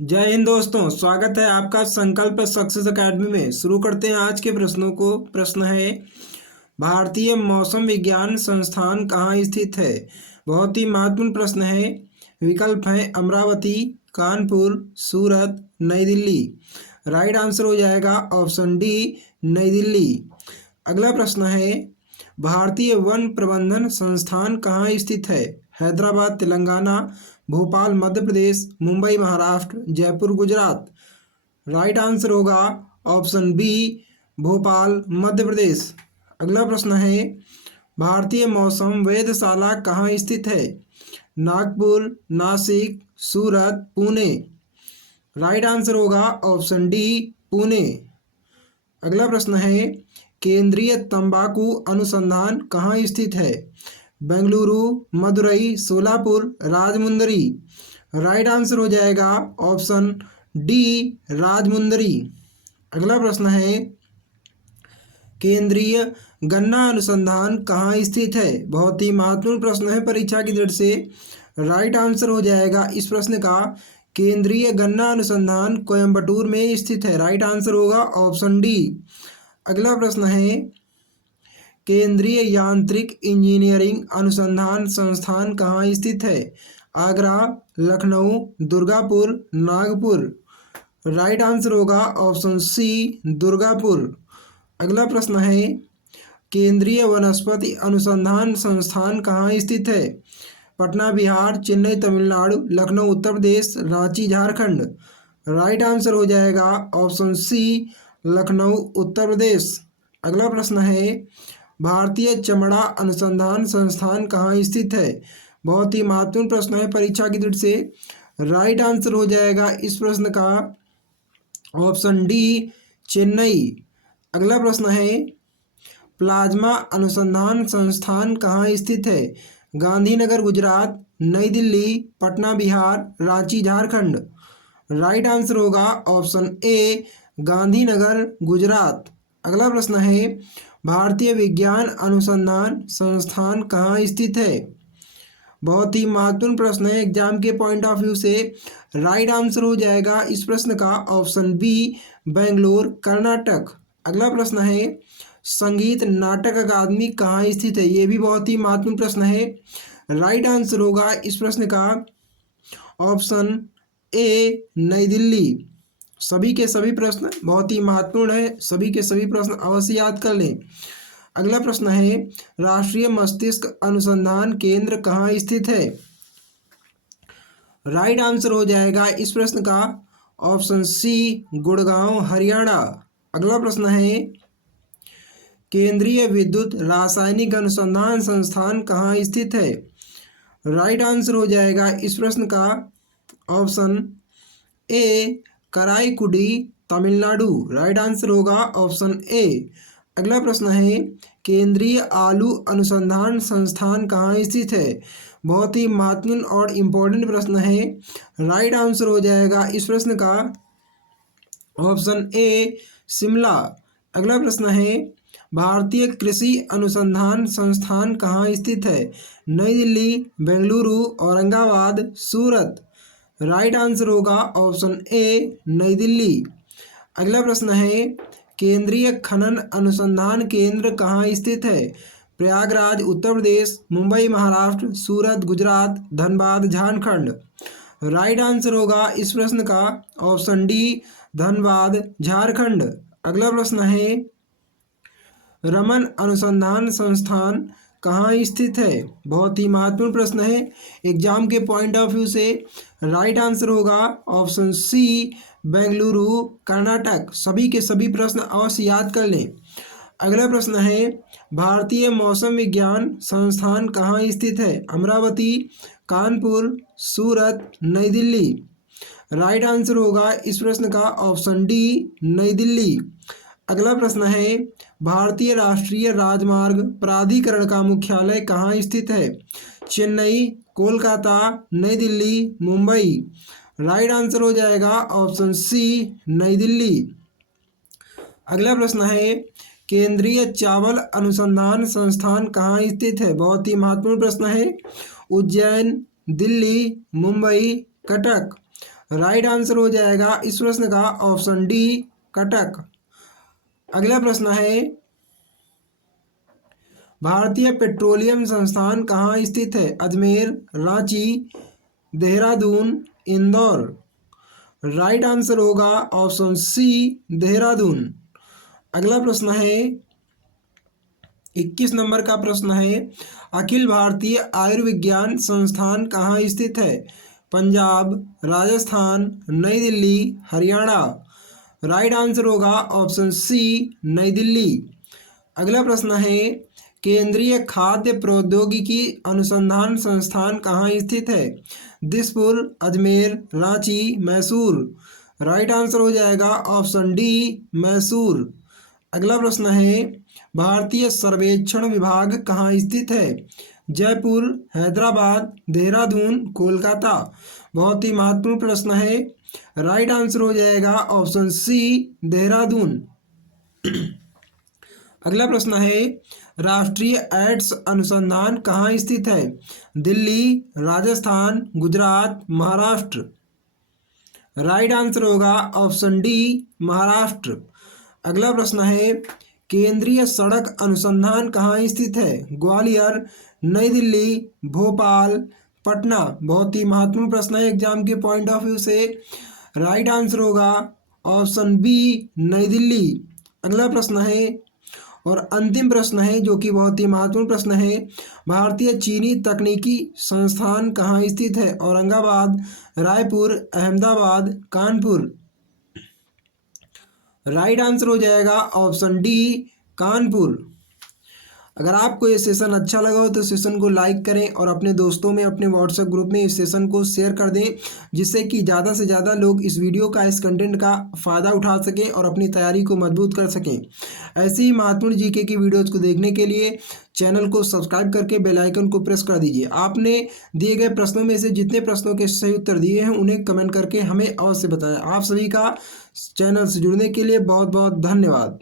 जय हिंद दोस्तों, स्वागत है आपका संकल्प सक्सेस एकेडमी में। शुरू करते हैं आज के प्रश्नों को। प्रश्न है, भारतीय मौसम विज्ञान संस्थान कहाँ स्थित है? बहुत ही महत्वपूर्ण प्रश्न है। विकल्प है अमरावती, कानपुर, सूरत, नई दिल्ली। राइट आंसर हो जाएगा ऑप्शन डी, नई दिल्ली। अगला प्रश्न है, भारतीय वन प्रबंधन संस्थान कहाँ स्थित है? हैदराबाद तेलंगाना, भोपाल मध्य प्रदेश, मुंबई महाराष्ट्र, जयपुर गुजरात। राइट आंसर होगा ऑप्शन बी, भोपाल मध्य प्रदेश। अगला प्रश्न है, भारतीय मौसम वेधशाला कहाँ स्थित है? नागपुर, नासिक, सूरत, पुणे। राइट आंसर होगा ऑप्शन डी, पुणे। अगला प्रश्न है, केंद्रीय तंबाकू अनुसंधान कहाँ स्थित है? बेंगलुरु, मदुरई, सोलापुर, राजमुंदरी। राइट आंसर हो जाएगा ऑप्शन डी, राजमुंदरी। अगला प्रश्न है, केंद्रीय गन्ना अनुसंधान कहाँ स्थित है? बहुत ही महत्वपूर्ण प्रश्न है परीक्षा की दृष्टि से। राइट आंसर हो जाएगा इस प्रश्न का, केंद्रीय गन्ना अनुसंधान कोयम्बटूर में स्थित है। राइट आंसर होगा ऑप्शन डी। अगला प्रश्न है, केंद्रीय यांत्रिक इंजीनियरिंग अनुसंधान संस्थान कहाँ स्थित है? आगरा, लखनऊ, दुर्गापुर, नागपुर। राइट आंसर होगा ऑप्शन सी, दुर्गापुर। अगला प्रश्न है, केंद्रीय वनस्पति अनुसंधान संस्थान कहाँ स्थित है? पटना बिहार, चेन्नई तमिलनाडु, लखनऊ उत्तर प्रदेश, रांची झारखंड। राइट आंसर हो जाएगा ऑप्शन सी, लखनऊ उत्तर प्रदेश। अगला प्रश्न है, भारतीय चमड़ा अनुसंधान संस्थान कहाँ स्थित है? बहुत ही महत्वपूर्ण प्रश्न है परीक्षा की दृष्टि से। राइट आंसर हो जाएगा इस प्रश्न का ऑप्शन डी, चेन्नई। अगला प्रश्न है, प्लाज्मा अनुसंधान संस्थान कहाँ स्थित है? गांधीनगर गुजरात, नई दिल्ली, पटना बिहार, रांची झारखंड। राइट आंसर होगा ऑप्शन ए, गांधीनगर गुजरात। अगला प्रश्न है, भारतीय विज्ञान अनुसंधान संस्थान कहाँ स्थित है? बहुत ही महत्वपूर्ण प्रश्न है एग्जाम के पॉइंट ऑफ व्यू से। राइट आंसर हो जाएगा इस प्रश्न का ऑप्शन बी, बेंगलोर कर्नाटक। अगला प्रश्न है, संगीत नाटक अकादमी कहाँ स्थित है? ये भी बहुत ही महत्वपूर्ण प्रश्न है। राइट आंसर होगा इस प्रश्न का ऑप्शन ए, नई दिल्ली। सभी के सभी प्रश्न बहुत ही महत्वपूर्ण है, सभी के सभी प्रश्न अवश्य याद कर लें। अगला प्रश्न है, राष्ट्रीय मस्तिष्क अनुसंधान केंद्र कहाँ स्थित है? राइट आंसर हो जाएगा इस प्रश्न का ऑप्शन सी, गुड़गांव हरियाणा। अगला प्रश्न है, केंद्रीय विद्युत रासायनिक अनुसंधान संस्थान कहाँ स्थित है? राइट आंसर हो जाएगा इस प्रश्न का option A, Karaikudi Tamil Nadu. Right answer होगा ऑप्शन ए। अगला प्रश्न है, केंद्रीय आलू अनुसंधान संस्थान कहाँ स्थित है? बहुत ही महत्वपूर्ण और इम्पोर्टेंट प्रश्न है। राइट आंसर हो जाएगा इस प्रश्न का ऑप्शन ए, शिमला। अगला प्रश्न है, भारतीय कृषि अनुसंधान संस्थान कहाँ स्थित है? नई दिल्ली, बेंगलुरु, औरंगाबाद, सूरत। राइट आंसर होगा ऑप्शन ए, नई दिल्ली। अगला प्रश्न है, केंद्रीय खनन अनुसंधान केंद्र कहाँ स्थित है? प्रयागराज उत्तर प्रदेश, मुंबई महाराष्ट्र, सूरत गुजरात, धनबाद झारखंड। राइट आंसर होगा इस प्रश्न का ऑप्शन डी, धनबाद झारखंड। अगला प्रश्न है, रमन अनुसंधान संस्थान कहाँ स्थित है? बहुत ही महत्वपूर्ण प्रश्न है एग्जाम के पॉइंट ऑफ व्यू से। राइट आंसर होगा ऑप्शन सी, बेंगलुरु कर्नाटक। सभी के सभी प्रश्न अवश्य याद कर लें। अगला प्रश्न है, भारतीय मौसम विज्ञान संस्थान कहाँ स्थित है? अमरावती, कानपुर, सूरत, नई दिल्ली। राइट आंसर होगा इस प्रश्न का ऑप्शन डी, नई दिल्ली। अगला प्रश्न है, भारतीय राष्ट्रीय राजमार्ग प्राधिकरण का मुख्यालय कहाँ स्थित है? चेन्नई, कोलकाता, नई दिल्ली, मुंबई। राइट आंसर हो जाएगा ऑप्शन सी, नई दिल्ली। अगला प्रश्न है, केंद्रीय चावल अनुसंधान संस्थान कहाँ स्थित है? बहुत ही महत्वपूर्ण प्रश्न है। उज्जैन, दिल्ली, मुंबई, कटक। राइट आंसर हो जाएगा इस प्रश्न का ऑप्शन डी कटक। अगला प्रश्न है भारतीय पेट्रोलियम संस्थान कहाँ स्थित है? अजमेर, रांची, देहरादून, इंदौर। राइट आंसर होगा ऑप्शन सी देहरादून। अगला प्रश्न है 21 नंबर का प्रश्न है अखिल भारतीय आयुर्विज्ञान संस्थान कहाँ स्थित है? पंजाब, राजस्थान, नई दिल्ली, हरियाणा। राइट आंसर होगा ऑप्शन सी नई दिल्ली। अगला प्रश्न है केंद्रीय खाद्य प्रौद्योगिकी अनुसंधान संस्थान कहाँ स्थित है? दिसपुर, अजमेर, रांची, मैसूर। राइट आंसर हो जाएगा ऑप्शन डी मैसूर। अगला प्रश्न है भारतीय सर्वेक्षण विभाग कहाँ स्थित है? जयपुर, हैदराबाद, देहरादून, कोलकाता। बहुत ही महत्वपूर्ण प्रश्न है। राइट आंसर हो जाएगा ऑप्शन सी देहरादून। अगला प्रश्न है राष्ट्रीय एड्स अनुसंधान कहाँ स्थित है? दिल्ली, राजस्थान, गुजरात, महाराष्ट्र। राइट आंसर होगा ऑप्शन डी महाराष्ट्र। अगला प्रश्न है केंद्रीय सड़क अनुसंधान कहाँ स्थित है? ग्वालियर, नई दिल्ली, भोपाल, पटना। बहुत ही महत्वपूर्ण प्रश्न है एग्जाम के पॉइंट ऑफ व्यू से। राइट आंसर होगा ऑप्शन बी नई दिल्ली। अगला प्रश्न है और अंतिम प्रश्न है जो कि बहुत ही महत्वपूर्ण प्रश्न है भारतीय चीनी तकनीकी संस्थान कहाँ स्थित है? औरंगाबाद, रायपुर, अहमदाबाद, कानपुर। राइट आंसर हो जाएगा ऑप्शन डी कानपुर। अगर आपको ये सेशन अच्छा लगा हो तो सेशन को लाइक करें और अपने दोस्तों में अपने व्हाट्सएप ग्रुप में इस सेशन को शेयर कर दें जिससे कि ज़्यादा से ज़्यादा लोग इस वीडियो का इस कंटेंट का फ़ायदा उठा सकें और अपनी तैयारी को मजबूत कर सकें। ऐसी ही महत्वपूर्ण जीके की वीडियोज़ को देखने के लिए चैनल को सब्सक्राइब करके बेल आइकन को प्रेस कर दीजिए। आपने दिए गए प्रश्नों में से जितने प्रश्नों के सही उत्तर दिए हैं उन्हें कमेंट करके हमें अवश्य बताएं। आप सभी का चैनल से जुड़ने के लिए बहुत बहुत धन्यवाद।